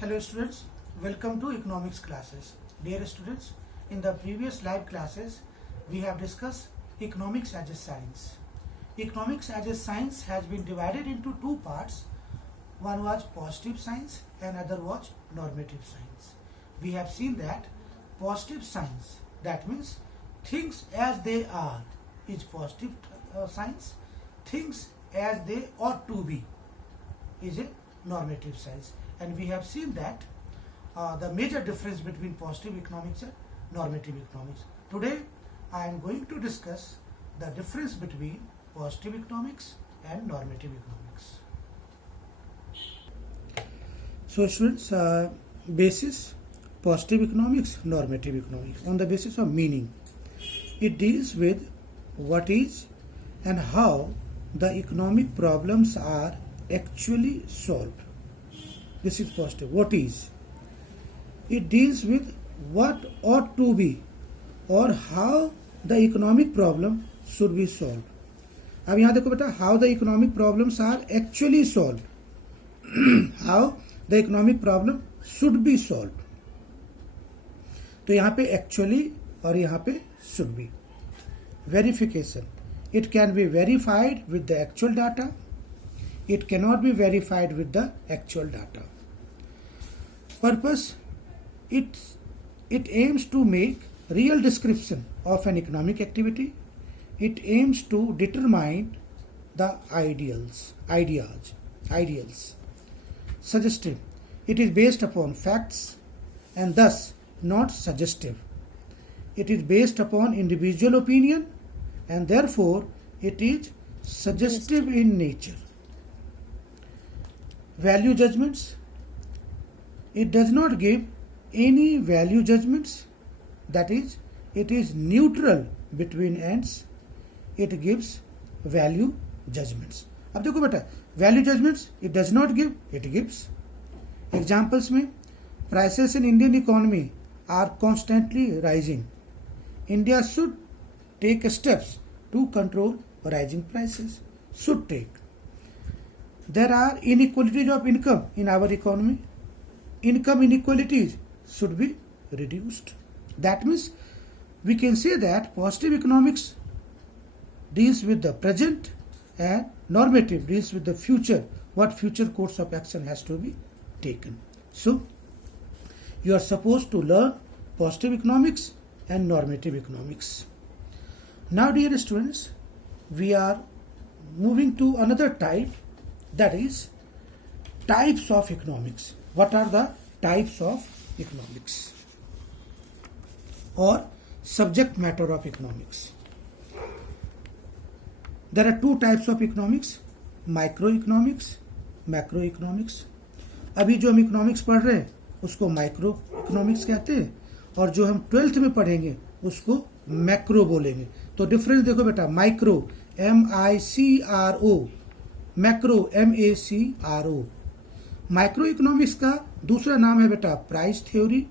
Hello students, welcome to economics classes. Dear students, in the previous live classes, we have discussed economics as a science. Economics as a science has been divided into two parts. One was positive science and other was normative science. We have seen that positive science, that means things as they are, is positive science. Things as they ought to be is a normative science. And we have seen that the major difference between positive economics and normative economics. Today I am going to discuss the difference between positive economics and normative economics. So students, basis positive economics, normative economics. On the basis of meaning, it deals with what is and how the economic problems are actually solved. This is positive. What is? It deals with what ought to be or how the economic problem should be solved. अब यहाँ देखो बेटा, how the economic problems are actually solved. How the economic problem should be solved. तो यहाँ पे actually और यहाँ पे should be. Verification. It can be verified with the actual data. It cannot be verified with the actual data. Purpose, it aims to make real description of an economic activity. It aims to determine the ideals. Suggestive, it is based upon facts and thus not suggestive. It is based upon individual opinion and therefore it is suggestive in nature. Value judgments, it does not give any value judgments, that is, it is neutral between ends. It gives value judgments. अब देखो बेटा, value judgments it does not give, it gives. Examples में, prices in Indian economy are constantly rising. India should take steps to control rising prices. Should take. There are inequalities of income in our economy. Income inequalities should be reduced. That means we can say that positive economics deals with the present and normative deals with the future, what future course of action has to be taken. So you are supposed to learn positive economics and normative economics. Now dear students, we are moving to another type, that is types of economics. What are the types of economics or subject matter of economics? There are two types of economics, microeconomics, macroeconomics. अभी जो हम economics पढ़ रहे हैं उसको micro economics कहते हैं और जो हम 12th में पढ़ेंगे उसको मैक्रो बोलेंगे. तो डिफरेंस देखो बेटा, micro MICRO, macro MACRO. Micro economics का दूसरा नाम है बेटा प्राइस थ्योरी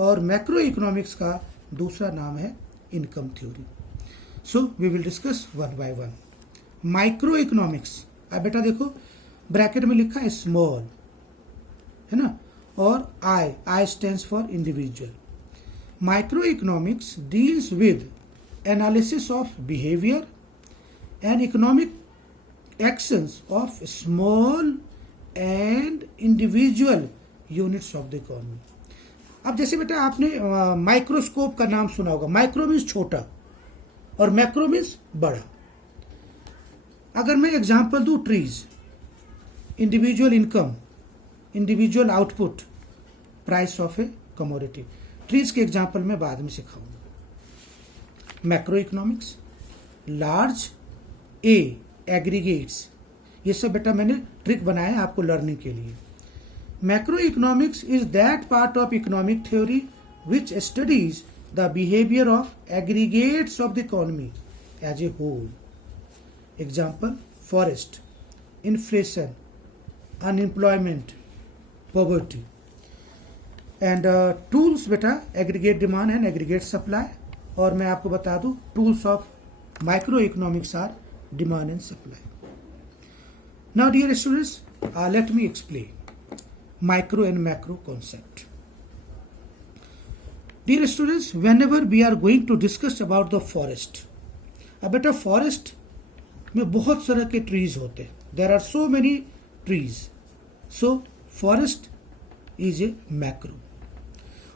और मैक्रो इकोनॉमिक्स का दूसरा नाम है income theory. So we will discuss one by one. Micro economics, अब बेटा देखो ब्रैकेट में लिखा है स्मॉल, है ना, और आई stands for individual. Micro economics deals with analysis of behaviour and economic actions of small and individual units of the economy. अब जैसे बेटा आपने माइक्रोस्कोप का नाम सुना होगा. माइक्रो मीन्स छोटा और मैक्रो मीन्स बड़ा. अगर मैं एग्जांपल दूं, trees, individual income, individual output, price of A commodity. Trees के एग्जांपल में बाद में सिखाऊंगा. मैक्रो इकोनॉमिक्स, लार्ज ए एग्रीगेट्स, ये सब बेटा मैंने ट्रिक बनाया है आपको लर्निंग के लिए. Macro economics is that part of economic theory which studies the behaviour of aggregates of the economy as a whole. Example, forest, inflation, unemployment, poverty. And tools बेटा aggregate demand and aggregate supply. और मैं आपको बता दूं tools of micro economics are demand and supply. Now dear students, let me explain. micro and macro concept. Dear students, whenever we are going to discuss about the forest, अब बेटा forest में बहुत तरह के ट्रीज होते हैं. There are so many trees. So forest is a macro.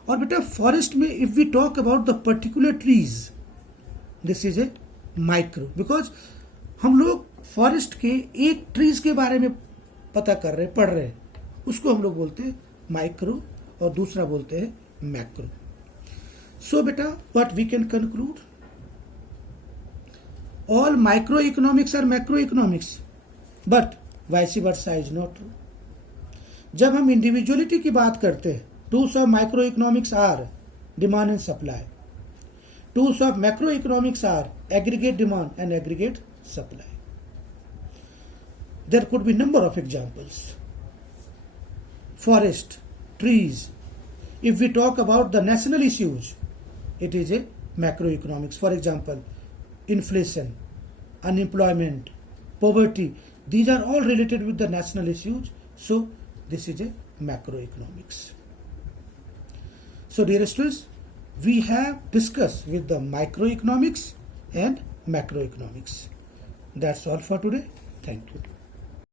और बेटा फॉरेस्ट में if we talk about the particular trees, this is a micro. Because हम लोग फॉरेस्ट के एक ट्रीज के बारे में पता कर रहे, पढ़ रहे, उसको हम लोग बोलते हैं माइक्रो और दूसरा बोलते हैं मैक्रो. सो बेटा what we can conclude, all microeconomics are macroeconomics, but vice versa is not true. जब हम इंडिविजुअलिटी की बात करते हैं, tools of microeconomics are demand and supply. Tools of macroeconomics are aggregate demand and aggregate supply. There could be number of examples. Forest, trees. If we talk about the national issues, it is a macroeconomics. For example, inflation, unemployment, poverty, these are all related with the national issues. So this is a macroeconomics. So dear students, we have discussed with the microeconomics and macroeconomics. That's all for today. Thank you.